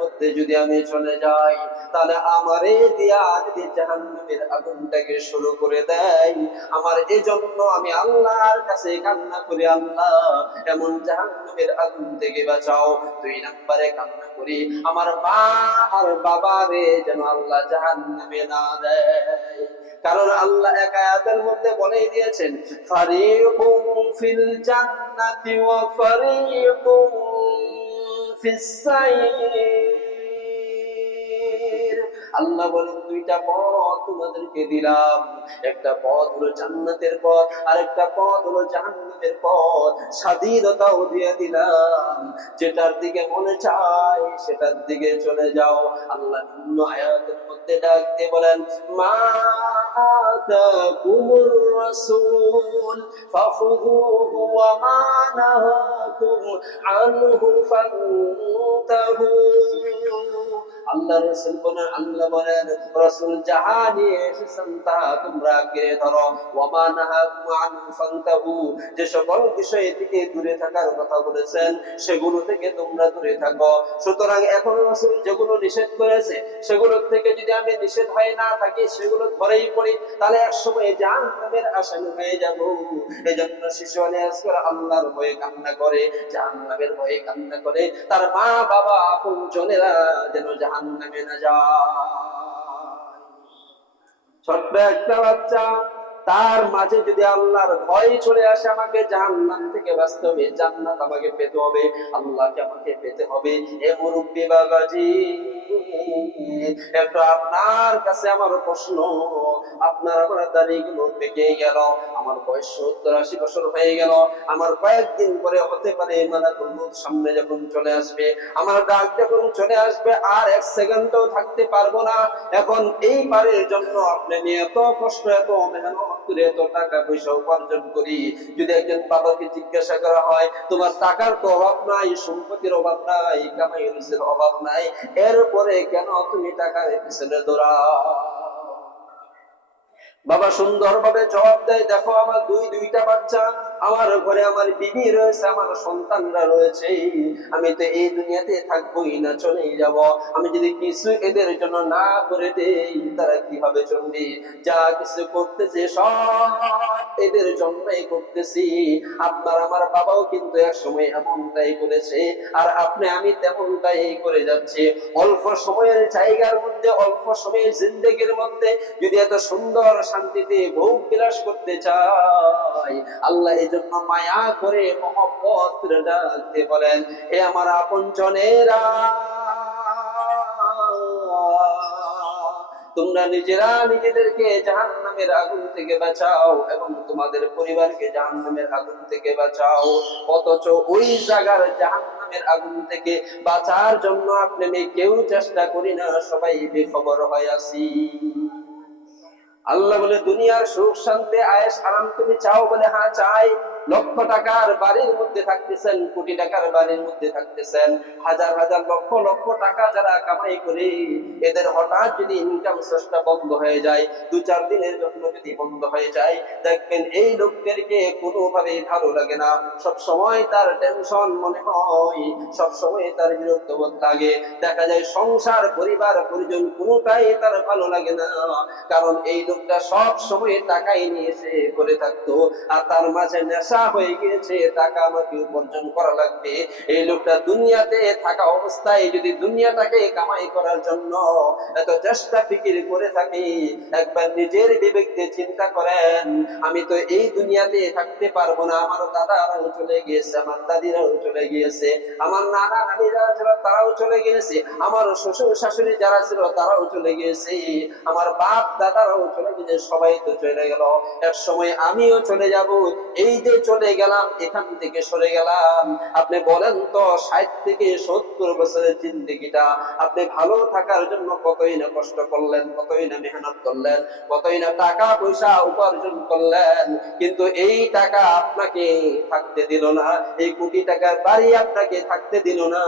মধ্যে যদি আমি চলে যাই, তাহলে আমারে দিয়া যদি আগুনটাকে শুরু করে দেয়, আমার এজন্য আমি আল্লাহর কাছে কান্না করি, আল্লাহ, এমন জাহান্নামের আগুন থেকে বাঁচাও। দুই নাম্বারে কান্না করি, আমার মা আর বাবারে যেন আল্লাহ জাহান্নামে না কারণ আল্লাহ এক আয়াতের মধ্যে বলেই দিয়েছেন ফিল জান্নাতি আল্লাহ বলেন, দুইটা পথ তোমাদেরকে দিলাম। একটা পথ হলো জান্নাতের পথ আর একটা পথ হলো জাহান্নামের পথ। স্বাধীনতাও দিয়ে দিলাম। যেটার দিকে মনে চায়, সেটার দিকে চলে যাও। আল্লাহ আয়াতের মধ্যে ডাক দিয়ে বলেন মা আতাকুমুর রাসূল ফাখুযুহু ওয়া মা নাহাকুম আনহু ফান্তাহু। আল্লাহ বলেন আল্লাহ বলেন এসেছেন তোমরা ধরো। ফান্তাহু। যে সকল বিষয় থেকে দূরে থাকার কথা বলেছেন, সেগুলো থেকে তোমরা দূরে থাকো। সুতরাং এখন যেগুলো নিষেধ করেছে সেগুলোর থেকে যদি আমি নিষেধ হয়ে না থাকি, সেগুলো ধরেই পড়ি, তাহলে এক সময় জাহান্নামের আসামি হয়ে যাব। এই জন্য শিশু আলিয়াসকর আল্লাহর ভয়ে কান্না করে, জাহান্নামের ভয়ে কান্না করে, তার মা বাবা আপন জনেরা যেন ছোট্ট একটা বাচ্চা, তার মাঝে যদি আল্লাহর ভয় চলে আসে আমাকে, জাহান্নাম থেকে বাঁচতে হবে, জান্নাত আমাকে পেতে হবে, আল্লাহকে আমাকে পেতে হবে। এ মুরব্বী বাবাজি একটু আপনার কাছে আমার প্রশ্ন, আপনার আমার দাড়িগুলো পেকে গেল, আমার বয়স সত্তর আশি বছর হয়ে গেল, আমার কয়েকদিন পরে হতে পারে সামনে যখন চলে আসবে, আমার ডাক যখন চলে আসবে, আর এক সেকেন্ডও থাকতে পারব না। এখন এই বারের জন্য আপনি এত কষ্ট, এত মেহনত করে এত টাকা পয়সা উপার্জন করি, যদি একজন বাবাকে জিজ্ঞাসা করা হয়, তোমার টাকার তো অভাব নাই, সম্পত্তির অভাব নাই কামাই অভাব নাই, এরপরে কেন তুমি টাকার পিছনে দৌড়াও বাবা সুন্দর ভাবে জবাব দেয় দেখো আমার দুই দুইটা বাচ্চা। আমার ঘরে আমার বিবি রয়েছে, আমার সন্তানরা রয়েছে। আমি তো এই দুনিয়াতে থাকবোই না, চলেই যাব। আমি যদি কিছু এদের জন্য না করে দেই, তারা কীভাবে চলবে? যা কিছু করতেছে সব এদের জন্যই করতেছি। আপনার আমার বাবাও কিন্তু এক সময় এমনটাই করেছে, আর আপনি, আমি তেমনটাই করে যাচ্ছি। অল্প সময়ের জায়গার মধ্যে, অল্প সময়ের জিন্দগির মধ্যে যদি এত সুন্দর শান্তিতে ভোগ বিলাস করতে চাই আল্লাহ জন্য মায়া করে মহব্বত ডাকতে বলেন হে আমার আপন জনেরা, তোমরা নিজেরা নিজেদেরকে জাহান নামের আগুন থেকে বাঁচাও এবং তোমাদের পরিবারকে জাহান নামের আগুন থেকে বাঁচাও। অথচ ওই জায়গার জাহান নামের আগুন থেকে বাঁচার জন্য আপনি কেউ চেষ্টা করি না, সবাই বেখবর হয়ে আসি। আল্লাহ বলে দুনিয়ার সুখ শান্তি আয়েস আরাম তুমি চাও বলে হ্যাঁ চাই। লক্ষ টাকার বাড়ির মধ্যে থাকতেছেন, কোটি টাকার বাড়ির মধ্যে থাকতেছেন, হাজার হাজার লক্ষ লক্ষ টাকা যারা কামাই করে, এদের হঠাৎ যদি ইনকাম সোর্সটা বন্ধ হয়ে যায় দু চার দিনের জন্য যদি বন্ধ হয়ে যায়, দেখবেন এই লোকদেরকে কোনোভাবে ভালো লাগে না। সব সময় তার টেনশন মনে হয়, সব সময় তার বিরক্ত বোধ লাগে। দেখা যায় সংসার, পরিবার, পরিজন কোনোটাই তার ভালো লাগে না। কারণ এই লোকটা সব সময় টাকাই নিয়ে এসে করে থাকতো, আর তার মাঝে নেশা হয়ে গিয়েছে টাকা আমাকে উপার্জন করা লাগবে। এই লোকটা দুনিয়াতে থাকা অবস্থায় যদি দুনিয়াটাকে কামাই করার জন্য এত চেষ্টা ফিকির করে থাকি, একবার নিজের বিবেক চিন্তা করেন, আমি তো এই দুনিয়াতে থাকতে পারব না আমার দাদারাও চলে গিয়েছে, আমার দাদিরাও চলে গিয়েছে, আমার নানা নানি যারা ছিল, তারাও চলে গিয়েছে আমার শ্বশুর শাশুড়ি যারা ছিল, তারাও চলে গিয়েছে, আমার বাপ দাদারাও চলে গিয়েছে, সবাই তো চলে গেল। এক সময় আমিও চলে যাব, এই যে চলে গেলাম, এখান থেকে সরে গেলাম। আপনি বলেন তো, ষাট থেকে সত্তর বছরের জিন্দগিটা আপনি ভালো থাকার জন্য কতই না কষ্ট করলেন, কতই না মেহনত করলেন, কতই না টাকা পয়সা উপার্জন করলেন। কিন্তু এই টাকা আপনাকে থাকতে দিল না, এই কোটি টাকার বাড়ি আপনাকে থাকতে দিল না,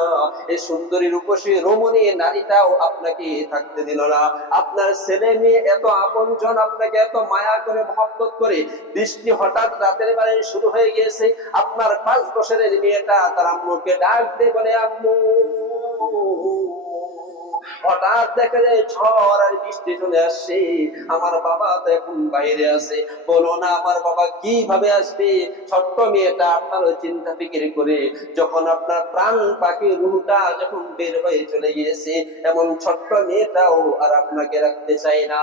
এই সুন্দরী রূপসী রমণী নারীটাও আপনাকে থাকতে দিল না। আপনার ছেলে মেয়ে এত আপনজন, আপনাকে এত মায়া করে মহব্বত করে, বৃষ্টি হঠাৎ রাতের বেলায় শুরু হয়ে গিয়েছে। আপনার পাঁচ বছরের মেয়েটা তার আম্মুকে ডাক দিয়ে বলে, আম্মু, হঠাৎ দেখা যায় ঝড় আর বৃষ্টি চলে আসছে। আমার বাবা তো এখন বাইরে আছে। বলো না, আমার বাবা কীভাবে আসবে? ছোট্ট মেয়েটা আপনার চিন্তা ফিকির করে যখন আপনার প্রাণ পাখি রুহটা যখন বের হয়ে চলে গিয়েছে, এমন ছোট্ট মেয়েটাও আর আপনাকে রাখতে চাই না।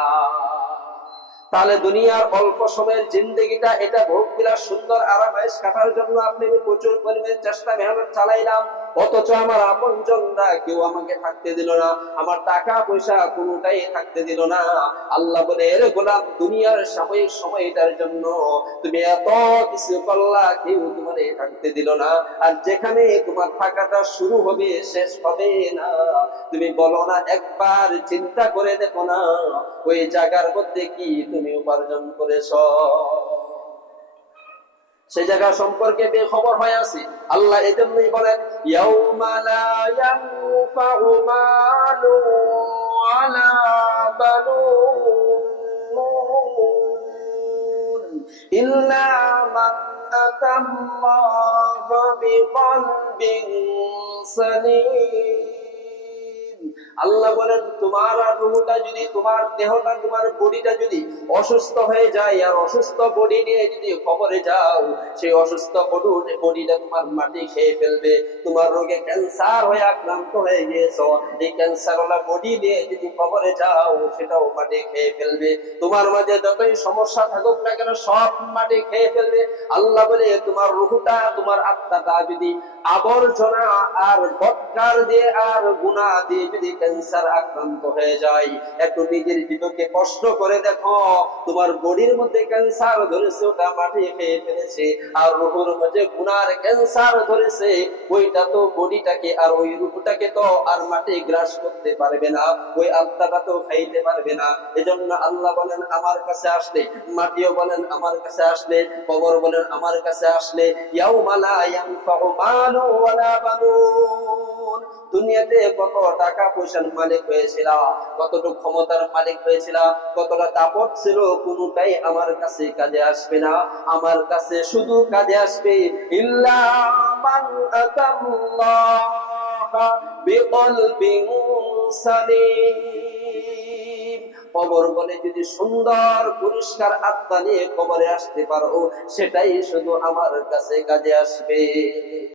তাহলে দুনিয়ার অল্প সময়ের জিন্দগিটা এটা ভোগ বিলাস সুন্দর আরামাইশ কাটার জন্য আপনি আমি প্রচুর পরিমাণে চেষ্টা, মেহনত চালাইলাম। অথচ আমার আপন জনরা কেউ আমাকে থাকতে দিল না। আমার টাকা পয়সা কোনোটাই থাকতে দিল না। আল্লাহ বলে, এর গোলাম, দুনিয়ার সাময়িক সময়টার জন্য তুমি এত কিছু করলা, কেউ তোমার থাকতে দিল না। আর যেখানে তোমার থাকাটা শুরু হবে, শেষ হবে না। তুমি বলো না, একবার চিন্তা করে দেখো না, ওই জায়গার মধ্যে কি তুমি উপার্জন করেছ? সেই জায়গা সম্পর্কে বেখবর হয়ে আছে। আল্লাহ এই জন্যই বলেন ইয়াউমা ইল্লা আল্লাহ বলেন, তোমার আর রুহটা যদি, তোমার দেহটা, তোমার বডিটা যদি অসুস্থ হয়ে যায়, আর অসুস্থ বডি নিয়ে যদি খবরে যাও, সেই অসুস্থ বডিটা তোমার মাটি খেয়ে ফেলবে। তোমার রোগে ক্যান্সার হয়ে আক্রান্ত হয়ে গিয়েছো। এই ক্যান্সার ওলা বডি নিয়ে যদি খবরে যাও, সেটাও মাটি খেয়ে ফেলবে। তোমার মাঝে যতই সমস্যা থাকুক না কেন, সব মাটি খেয়ে ফেলবে। আল্লাহ বলে, তোমার রুহটা, তোমার আত্মাটা যদি আবর্জনা আর বৎকার দিয়ে আর গুণা দিয়ে যদি ক্যান্সার আক্রান্ত হয়ে যায়। একটু নিজের হৃদয়কে কষ্ট করে দেখো, তোমার বডির মধ্যে ক্যান্সার ধরেছে, ওটা মাটি খেয়ে ফেলেছে, আর রুহুর মধ্যে গুনার ক্যান্সার ধরেছে, ওইটা তো বডিটাকে আর ওই রুহটাকে তো আর মাটি গ্রাস করতে পারবে না, ওই আত্মাটা তো খাইতে পারবে না। এজন্য আল্লাহ বলেন, আমার কাছে আসলে। মাটিও বলেন, আমার কাছে আসলে। কবর বলেন, আমার কাছে আসলে। ইয়াউমা লা ইয়ানফাউ মালু ওয়ালা বানুন। দুনিয়াতে কত টাকা পয়সার মালিক হয়েছিল, কতটুকু ক্ষমতার মালিক হয়েছিল, কতটা দাপট ছিল, কোনটাই আমার কাছে কাজে আসবে না। আমার কাছে শুধু কাজে আসবে কবর বলে যদি সুন্দর, পরিষ্কার আত্মা নিয়ে কবরে আসতে পারো, সেটাই শুধু আমার কাছে কাজে আসবে।